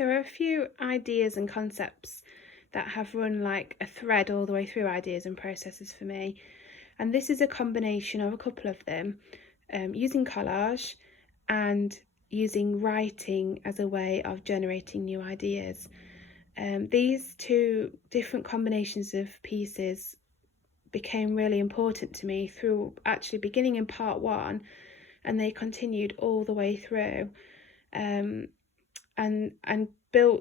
There are a few ideas and concepts that have run like a thread all the way through ideas and processes for me. And this is a combination of a couple of them, using collage and using writing as a way of generating new ideas. These two different combinations of pieces became really important to me through actually beginning in part one, and they continued all the way through. And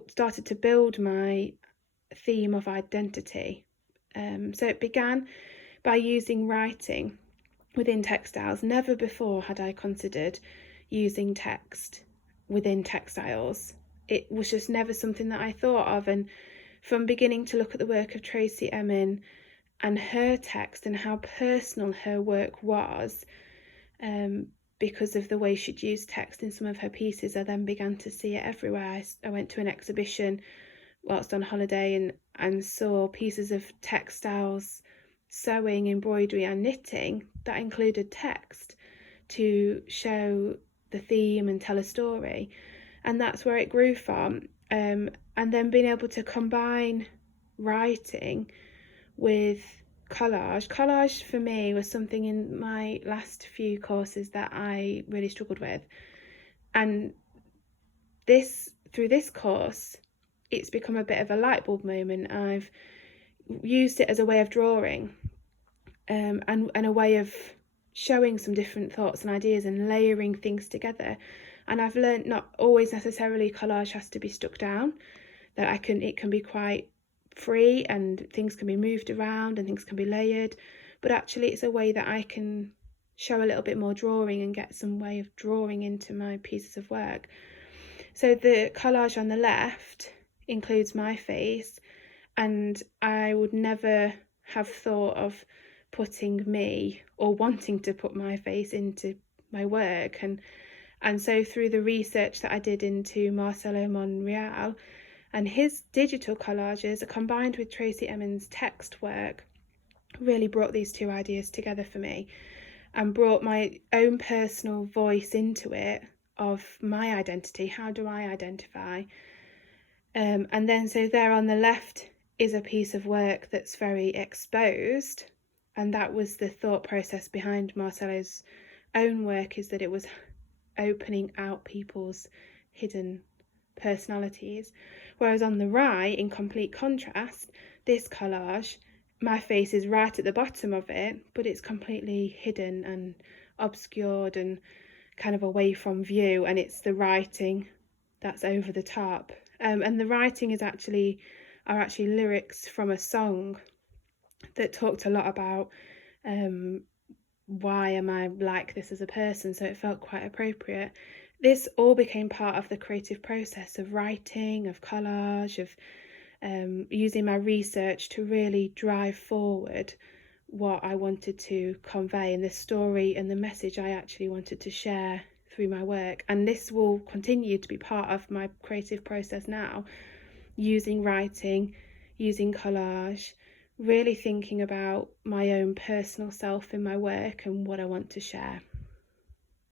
started to build my theme of identity. So it began by using writing within textiles. Never before had I considered using text within textiles. It was just never something that I thought of. And from beginning to look at the work of Tracey Emin and her text and how personal her work was, because of the way she'd used text in some of her pieces, I then began to see it everywhere. I went to an exhibition whilst on holiday and saw pieces of textiles, sewing, embroidery and knitting that included text to show the theme and tell a story. And that's where it grew from. And then being able to combine writing with collage. Collage for me was something in my last few courses that I really struggled with. And through this course, it's become a bit of a light bulb moment. I've used it as a way of drawing, and a way of showing some different thoughts and ideas and layering things together. And I've learned not always necessarily collage has to be stuck down, that it can be quite free and things can be moved around and things can be layered, but actually it's a way that I can show a little bit more drawing and get some way of drawing into my pieces of work. So the collage on the left includes my face, and I would never have thought of putting me or wanting to put my face into my work. And so through the research that I did into Marcelo Monreal and his digital collages combined with Tracey Emin's text work, really brought these two ideas together for me and brought my own personal voice into it of my identity. How do I identify? And then so there on the left is a piece of work that's very exposed, and that was the thought process behind Marcelo's own work, is that it was opening out people's hidden personalities. Whereas on the right, in complete contrast, this collage, my face is right at the bottom of it, but it's completely hidden and obscured and kind of away from view, and it's the writing that's over the top. And the writing are actually lyrics from a song that talked a lot about why am I like this as a person, so it felt quite appropriate. This all became part of the creative process of writing, of collage, of using my research to really drive forward what I wanted to convey and the story and the message I actually wanted to share through my work. And this will continue to be part of my creative process now, using writing, using collage, really thinking about my own personal self in my work and what I want to share.